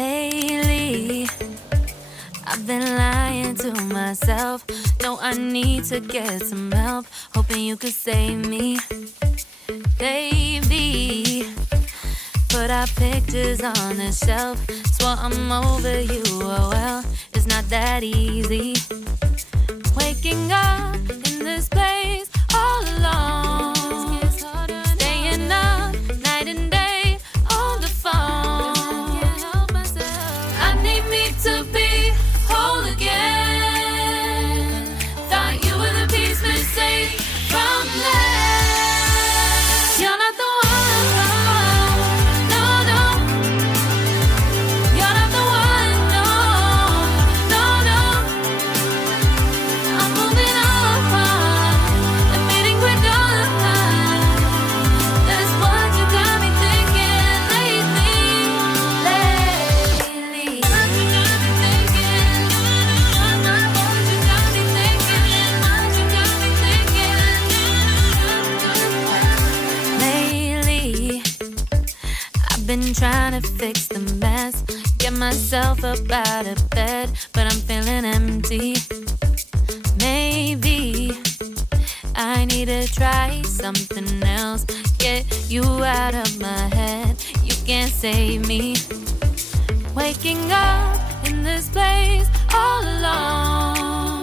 Lately, I've been lying to myself. No, I need to get some help. Hoping you could save me, baby. Put our pictures on the shelf. Swore I'm over you, oh well, it's not that easy. Waking up in this place all alone. Staying up night and day on the phone. I need me to be whole again. Thought you were the piece missing from that. You're not the one, no, no. You're not the one, no, no, no. I'm moving on, admitting we're done. That's what you got me thinking lately. What you got me thinking. What you got me thinking. What you got me thinking. Lately, I've been trying to fix the mess, get myself up out of bed, but I'm feeling empty. Maybe I need to try something else. Get you out of my head, you can't save me. Waking up in this place all alone.